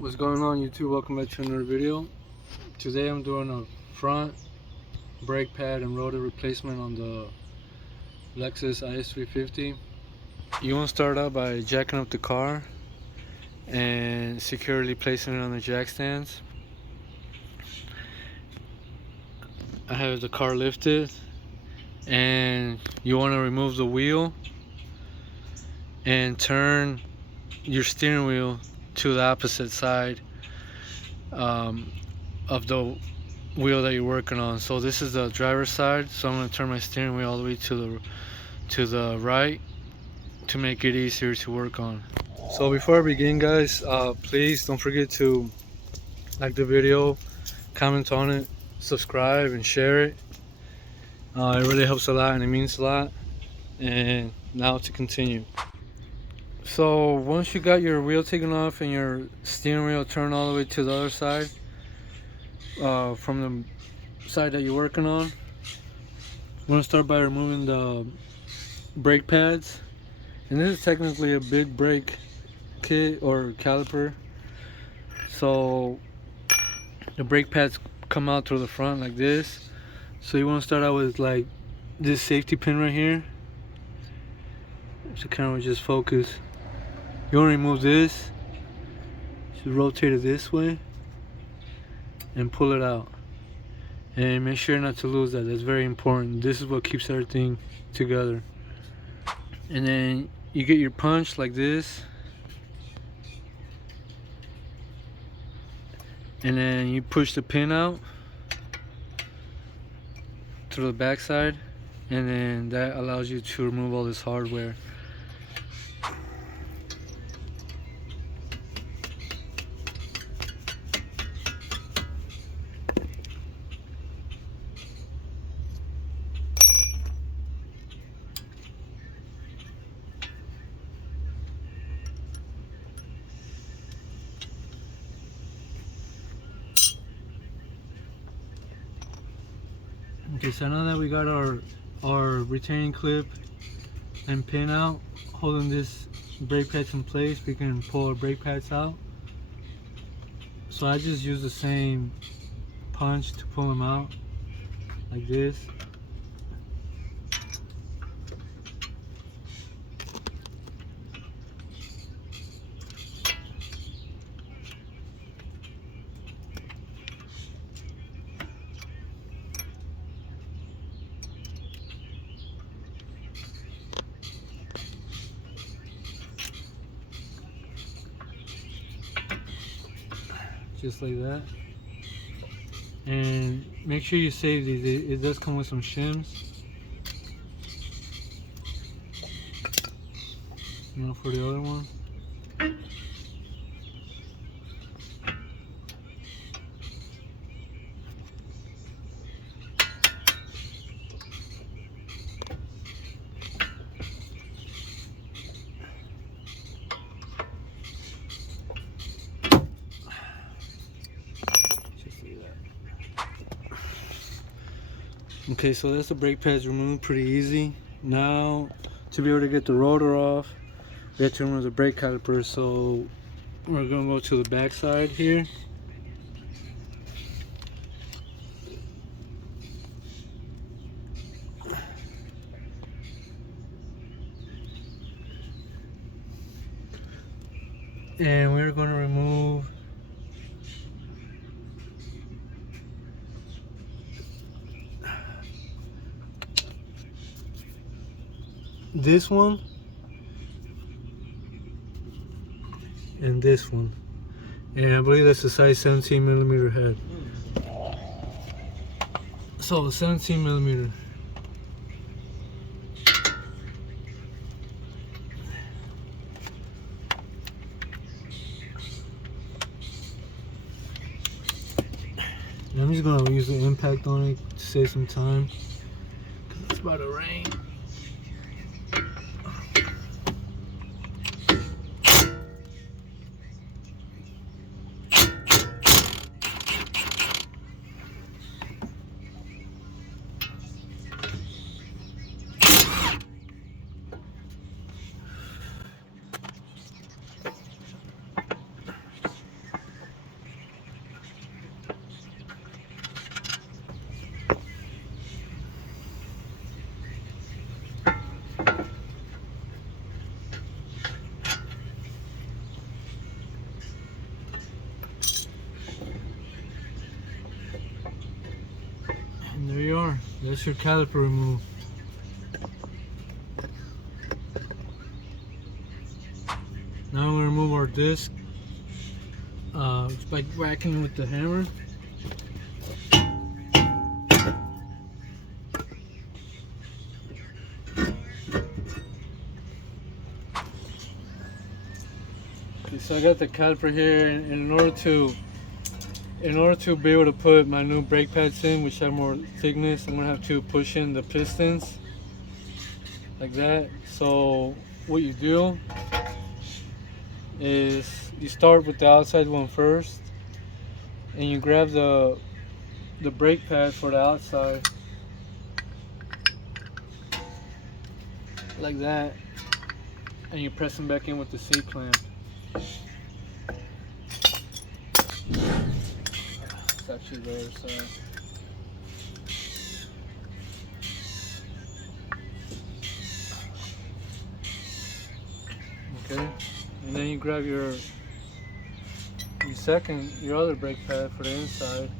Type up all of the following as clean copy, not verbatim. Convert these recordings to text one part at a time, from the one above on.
What's going on, YouTube? Welcome back to another video. Today I'm doing a front brake pad and rotor replacement on the Lexus IS350. You want to start out by jacking up the car and securely placing it on the jack stands. I have the car lifted, and you want to remove the wheel and turn your steering wheel to the opposite side of the wheel that you're working on. So this is the driver's side, so I'm going to turn my steering wheel all the way to the right to make it easier to work on. So before I begin, guys, please don't forget to like the video, comment on it, subscribe and share it. It really helps a lot and it means a lot. And now to continue. So once you got your wheel taken off and your steering wheel turned all the way to the other side, from the side that you're working on, I'm going to start by removing the brake pads. And this is technically a big brake kit or caliper. So the brake pads come out through the front like this. So you want to start out with like this safety pin right here. So kind of just focus. You want to remove this. Just rotate it this way and pull it out. And make sure not to lose that. That's very important. This is what keeps everything together. And then you get your punch like this. And then you push the pin out through the back side, and then that allows you to remove all this hardware. Okay, so now that we got our retaining clip and pin out, holding this brake pads in place, we can pull our brake pads out. So I just use the same punch to pull them out, like this. Just like that. And make sure you save these. It does come with some shims, you know, for the other one. Okay, so that's the brake pads removed, pretty easy. Now, to be able to get the rotor off, we have to remove the brake caliper. So we're gonna go to the back side here. And we're gonna remove this one and this one, and I believe that's a size 17mm head. So 17mm. And I'm just gonna use the impact on it to save some time, 'cause it's about to rain. That's your caliper remove. Now I'm going to remove our disc by whacking with the hammer. Okay, so I got the caliper here, and in order to be able to put my new brake pads in, which have more thickness, I'm going to have to push in the pistons like that. So what you do is you start with the outside one first, and you grab the brake pad for the outside like that, and you press them back in with the C-clamp. It's actually there, so okay, and then you grab your other brake pad for the inside.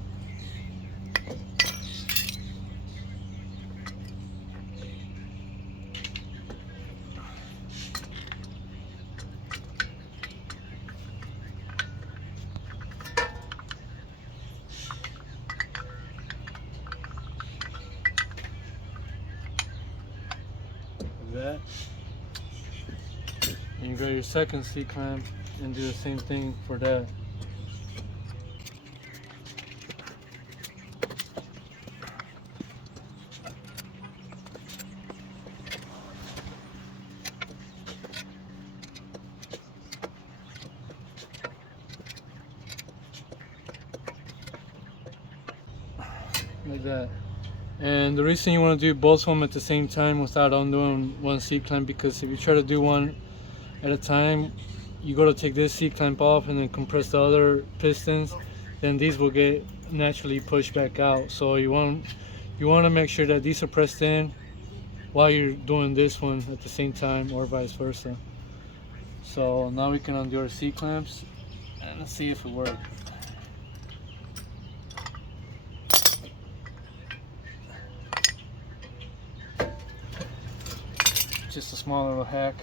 Like that. And you grab your second C-clamp and do the same thing for that. Like that. And the reason you want to do both of them at the same time without undoing one C-clamp, because if you try to do one at a time, you go to take this C-clamp off and then compress the other pistons, then these will get naturally pushed back out. So you want to make sure that these are pressed in while you're doing this one at the same time, or vice versa. So now we can undo our C-clamps and let's see if it works. Just a small little hack,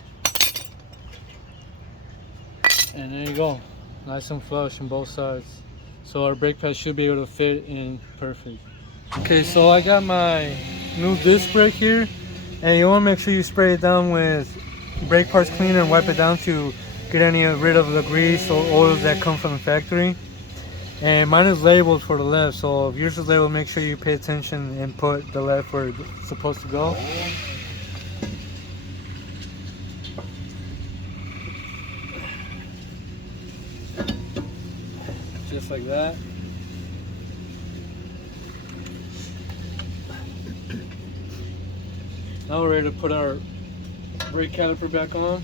and there you go, nice and flush on both sides. So our brake pad should be able to fit in perfect. Okay, so I got my new disc brake here, and you want to make sure you spray it down with brake parts cleaner and wipe it down to get rid of the grease or oils that come from the factory. And mine is labeled for the left, so if yours is labeled, make sure you pay attention and put the left where it's supposed to go. Just like that. Now we're ready to put our brake caliper back on.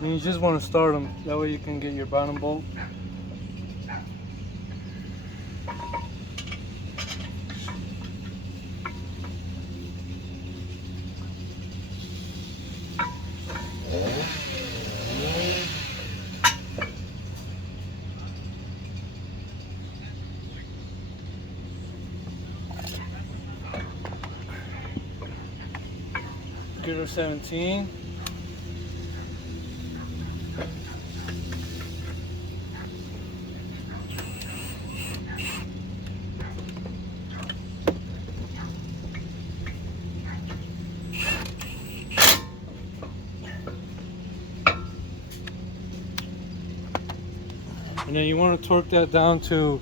And you just want to start them, that way you can get your bottom bolt. Gear 17. And then you want to torque that down to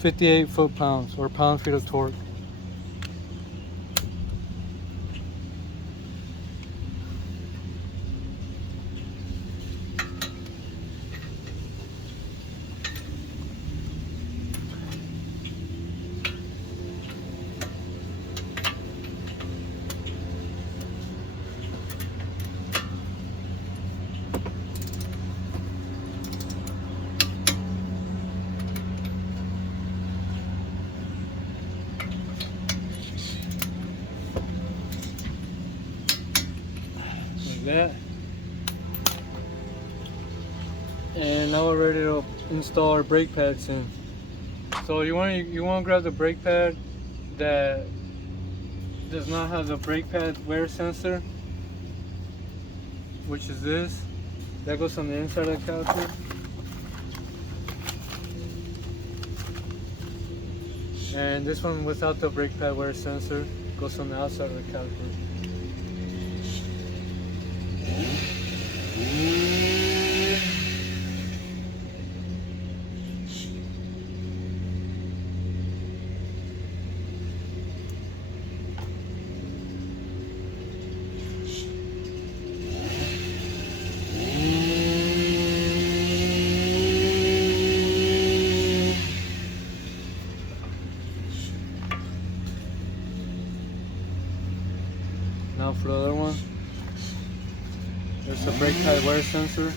58 foot-pounds or pound-feet of torque. that. And now we're ready to install our brake pads in. So you want to grab the brake pad that does not have the brake pad wear sensor, which is this. That goes on the inside of the caliper. And this one without the brake pad wear sensor goes on the outside of the caliper. Now for the other one, there's a brake pad wear sensor.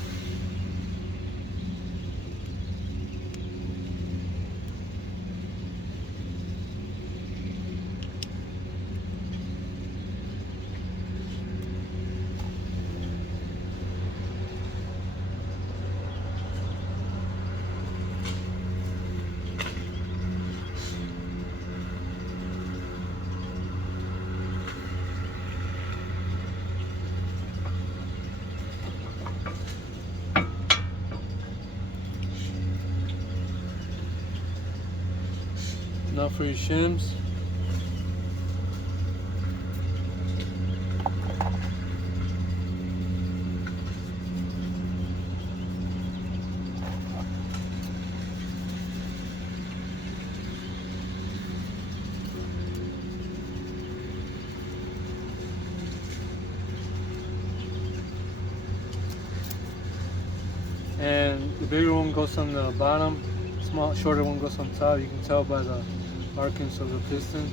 Now for your shims. And the bigger one goes on the bottom, shorter one goes on top. You can tell by the markings of the piston.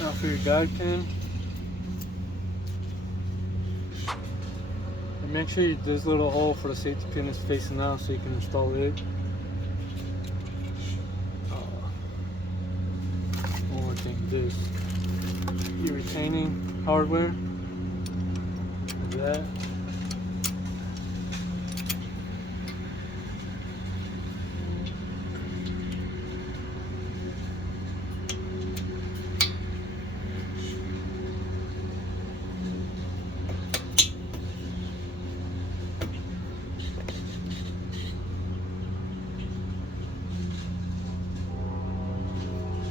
Now for your guide pin. And make sure this little hole for the safety pin is facing out so you can install it. One more thing, this. Your retaining hardware. Like that.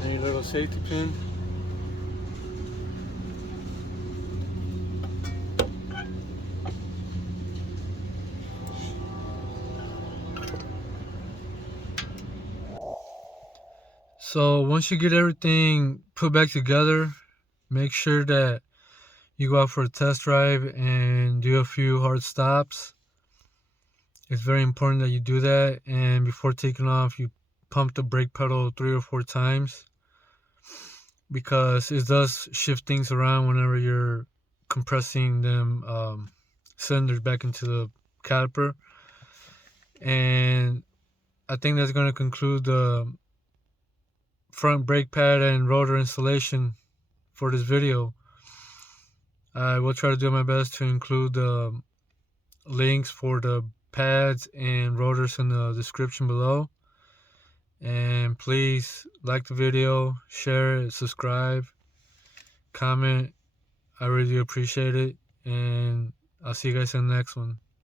And your little safety pin. So once you get everything put back together, make sure that you go out for a test drive and do a few hard stops. It's very important that you do that, and before taking off you pump the brake pedal 3 or 4 times, because it does shift things around whenever you're compressing them cylinders back into the caliper. And I think that's going to conclude the front brake pad and rotor installation for this video. I will try to do my best to include the links for the pads and rotors in the description below. And please like the video, share it, subscribe, comment. I really appreciate it. And I'll see you guys in the next one.